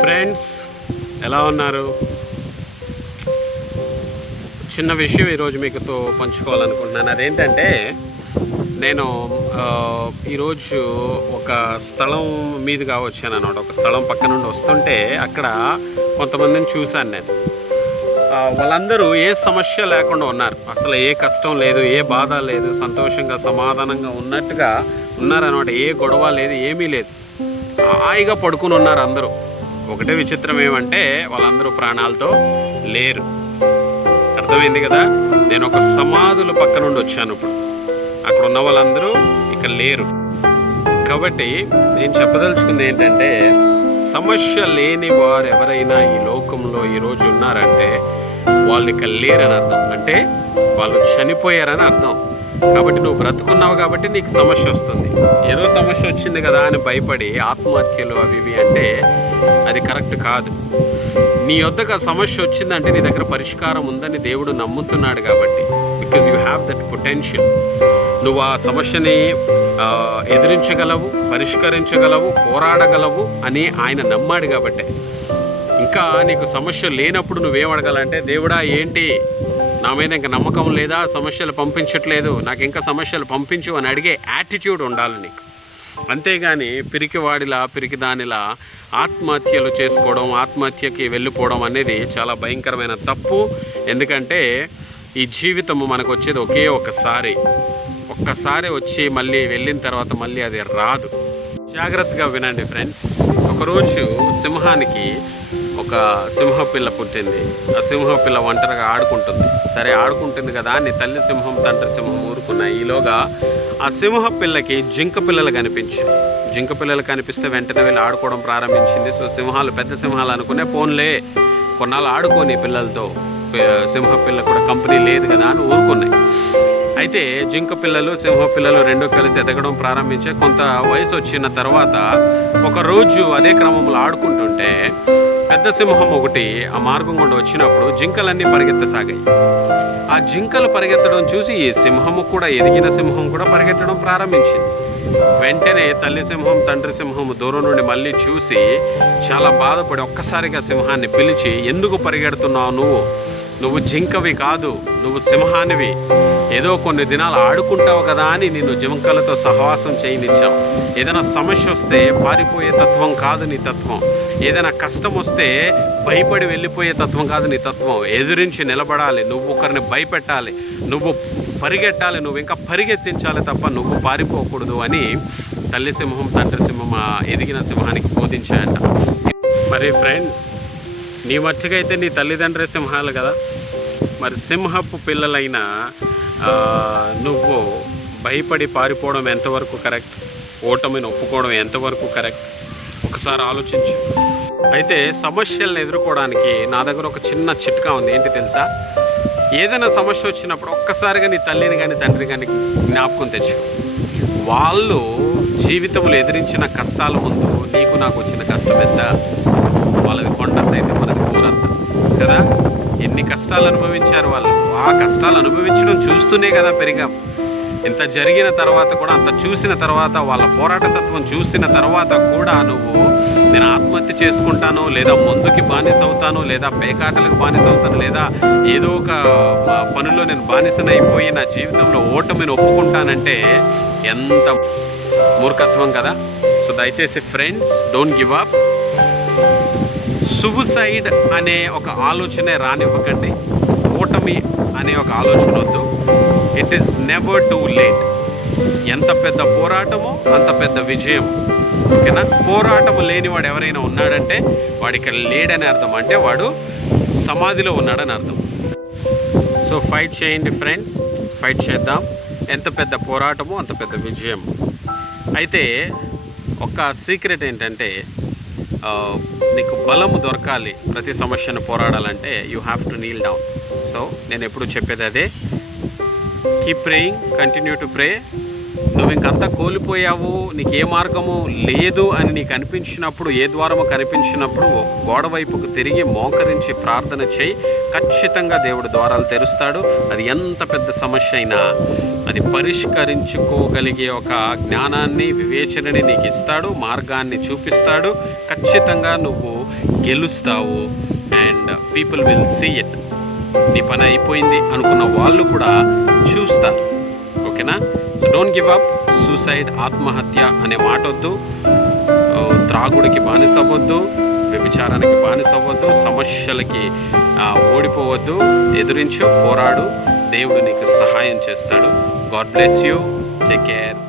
Friends ఎలా ఉన్నారు? చిన్న విషయం ఈరోజు మీతో పంచుకోవాలనుకుంటున్నాను. అదేంటంటే నేను ఈరోజు ఒక స్థలం మీదుగా వచ్చాను అన్నమాట. ఒక స్థలం పక్క నుండి వస్తుంటే అక్కడ కొంతమందిని చూశాను నేను. వాళ్ళందరూ ఏ సమస్య లేకుండా ఉన్నారు. అసలు ఏ కష్టం లేదు, ఏ బాధ లేదు, సంతోషంగా సమాధానంగా ఉన్నట్టుగా ఉన్నారన్నమాట. ఏ గొడవ లేదు, ఏమీ లేదు, హాయిగా పడుకుని ఉన్నారు అందరూ. ఒకటే విచిత్రం ఏమంటే వాళ్ళందరూ ప్రాణాలతో లేరు. అర్థమైంది కదా? నేను ఒక సమాధుల పక్క నుండి వచ్చాను. ఇప్పుడు అక్కడ ఉన్న వాళ్ళందరూ ఇక్కడ లేరు. కాబట్టి నేను చెప్పదలుచుకుంది ఏంటంటే, సమస్య లేని వారు ఎవరైనా ఈ లోకంలో ఈరోజు ఉన్నారంటే వాళ్ళు ఇక్కడ లేరని అర్థం. అంటే వాళ్ళు చనిపోయారని అర్థం. కాబట్టి నువ్వు బ్రతుకున్నావు కాబట్టి నీకు సమస్య వస్తుంది. ఏదో సమస్య వచ్చింది కదా అని భయపడి ఆత్మహత్యలు అవి ఇవి అంటే అది కరెక్ట్ కాదు. నీ వద్దకు ఆ సమస్య వచ్చిందంటే నీ దగ్గర పరిష్కారం ఉందని దేవుడు నమ్ముతున్నాడు. కాబట్టి because you have that potential. నువ్వు ఆ సమస్యని ఎదిరించగలవు, పరిష్కరించగలవు, పోరాడగలవు అని ఆయన నమ్మాడు. కాబట్టి ఇంకా నీకు సమస్య లేనప్పుడు నువ్వేం అడగాలంటే, దేవుడా ఏంటి నా మీద ఇంకా నమ్మకం లేదా, సమస్యలు పంపించట్లేదు, నాకు ఇంకా సమస్యలు పంపించు అని అడిగే యాటిట్యూడ్ ఉండాలి నీకు. అంతేగాని పిరికివాడిలా పిరికిదానిలా ఆత్మహత్యలు చేసుకోవడం, ఆత్మహత్యకి వెళ్ళిపోవడం అనేది చాలా భయంకరమైన తప్పు. ఎందుకంటే ఈ జీవితము మనకు వచ్చేది ఒక్కసారి వచ్చి మళ్ళీ వెళ్ళిన తర్వాత మళ్ళీ అది రాదు. జాగ్రత్తగా వినండి ఫ్రెండ్స్. ఒకరోజు సింహానికి ఒక సింహపిల్ల పుట్టింది. ఆ సింహపిల్ల ఒంటరిగా ఆడుకుంటుంది. సరే ఆడుకుంటుంది కదా అని తల్లి సింహం తండ్రి సింహం ఊరుకున్నాయి. ఈలోగా ఆ సింహపిల్లకి జింక పిల్లలు కనిపించాయి. జింక పిల్లలు కనిపిస్తే వెంటనే వెళ్ళి ఆడుకోవడం ప్రారంభించింది. సో సింహాలు పెద్ద సింహాలు అనుకునే పోన్లే కొన్నాళ్ళు ఆడుకోని పిల్లలతో, సింహపిల్ల కూడా కంపెనీ లేదు కదా అని ఊరుకున్నాయి. అయితే జింక పిల్లలు సింహపిల్లలు రెండూ కలిసి ఎదగడం ప్రారంభించే కొంత వయసు వచ్చిన తర్వాత ఒకరోజు అదే క్రమంలో ఆడుకుంటుంటే పెద్ద సింహం ఒకటి ఆ మార్గం గుండా వచ్చినప్పుడు జింకలన్నీ పరిగెత్తసాగాయి. ఆ జింకలు పరిగెత్తడం చూసి ఈ సింహము కూడా, ఎదిగిన సింహం కూడా పరిగెత్తడం ప్రారంభించింది. వెంటనే తల్లి సింహం తండ్రి సింహము దూరం నుండి మళ్ళీ చూసి చాలా బాధపడి ఒక్కసారిగా సింహాన్ని పిలిచి, ఎందుకు పరిగెడుతున్నావు? నువ్వు జింకవి కాదు, నువ్వు సింహానివి. ఏదో కొన్ని దినాలు ఆడుకుంటావు కదా అని నిన్ను జింకలతో సహవాసం చేయనిచ్చావు. ఏదైనా సమస్య వస్తే పారిపోయే తత్వం కాదు నీ తత్వం. ఏదైనా కష్టం వస్తే భయపడి వెళ్ళిపోయే తత్వం కాదు నీ తత్వం. ఎదురించి నిలబడాలి, నువ్వు ఒకరిని భయపెట్టాలి, నువ్వు పరిగెట్టాలి, నువ్వు ఇంకా పరిగెత్తించాలి తప్ప నువ్వు పారిపోకూడదు అని తల్లి సింహం తండ్రి సింహం ఎదిగిన సింహానికి బోధించాయంట. మరి ఫ్రెండ్స్, నీ మట్టుకైతే నీ తల్లిదండ్రి సింహాలు కదా. మరి సింహపు పిల్లలైనా నువ్వు భయపడి పారిపోవడం ఎంతవరకు కరెక్ట్? ఓటమిని ఒప్పుకోవడం ఎంతవరకు కరెక్ట్? ఒకసారి ఆలోచించు. అయితే సమస్యలను ఎదుర్కోవడానికి నా దగ్గర ఒక చిన్న చిట్కా ఉంది. ఏంటి తెలుసా? ఏదైనా సమస్య వచ్చినప్పుడు ఒక్కసారిగా నీ తల్లిని కానీ తండ్రి కానీ జ్ఞాపకం తెచ్చుకో. వాళ్ళు జీవితంలో ఎదిరించిన కష్టాల ముందు నీకు నాకు వచ్చిన కష్టం ఎంత? వాళ్ళది కొండంత అయితే మనది ఊరంత కదా. ఎన్ని కష్టాలు అనుభవించారు వాళ్ళు. ఆ కష్టాలు అనుభవించడం చూస్తూనే కదా పెరిగాం. ఇంత జరిగిన తర్వాత కూడా, అంత చూసిన తర్వాత, వాళ్ళ పోరాట తత్వం చూసిన తర్వాత కూడా నువ్వు నేను ఆత్మహత్య చేసుకుంటాను, లేదా మందుకి బానిస అవుతాను, లేదా పేకాటలకు బానిస అవుతాను, లేదా ఏదో ఒక పనుల్లో నేను బానిసనైపోయి నా జీవితంలో ఓటమిని ఒప్పుకుంటానంటే ఎంత మూర్ఖత్వం కదా. సో దయచేసి friends, don't give up. Suicide అనే ఒక ఆలోచనే రానివ్వకండి. ఓటమి అనే ఒక ఆలోచన వద్దు. It is never too late. ఎంత పెద్ద పోరాటమో అంత పెద్ద విజయం. ఓకేనా? పోరాటము లేనివాడు ఎవరైనా ఉన్నాడంటే వాడికి లేడని అర్థం. అంటే వాడు సమాధిలో ఉన్నాడని అర్థం. సో ఫైట్ చేయండి ఫ్రెండ్స్, ఫైట్ చేద్దాం. ఎంత పెద్ద పోరాటమో అంత పెద్ద విజయం. అయితే ఒక సీక్రెట్ ఏంటంటే, నీకు బలము దొరకాలి ప్రతి సమస్యను పోరాడాలంటే you have to kneel down. So నేను ఎప్పుడు చెప్పేది అదే, keep praying, continue to pray. నువ్వు ఇంక అంతా కోల్పోయావు, నీకు ఏ మార్గము లేదు అని నీకు అనిపించినప్పుడు, ఏ ద్వారము కనిపించినప్పుడు గోడ వైపుకు తిరిగి మోకరించి ప్రార్థన చేయి. ఖచ్చితంగా దేవుడు ద్వారాలు తెరుస్తాడు. అది ఎంత పెద్ద సమస్య అయినా అది పరిష్కరించుకోగలిగే ఒక జ్ఞానాన్ని, వివేచనని నీకు ఇస్తాడు, మార్గాన్ని చూపిస్తాడు. ఖచ్చితంగా నువ్వు గెలుస్తావు. And people will see it. నీ పని అయిపోయింది అనుకున్న వాళ్ళు కూడా చూస్తారు. ఓకేనా? So don't give up. Suicide, ఆత్మహత్య అనే మాట వద్దు. త్రాగుడికి బానిసవ్వద్దు, వ్యభిచారానికి బానిసవ్వద్దు, సమస్యలకి ఓడిపోవద్దు. ఎదురించు, పోరాడు. దేవుడు నీకు సహాయం చేస్తాడు. God bless you. Take care.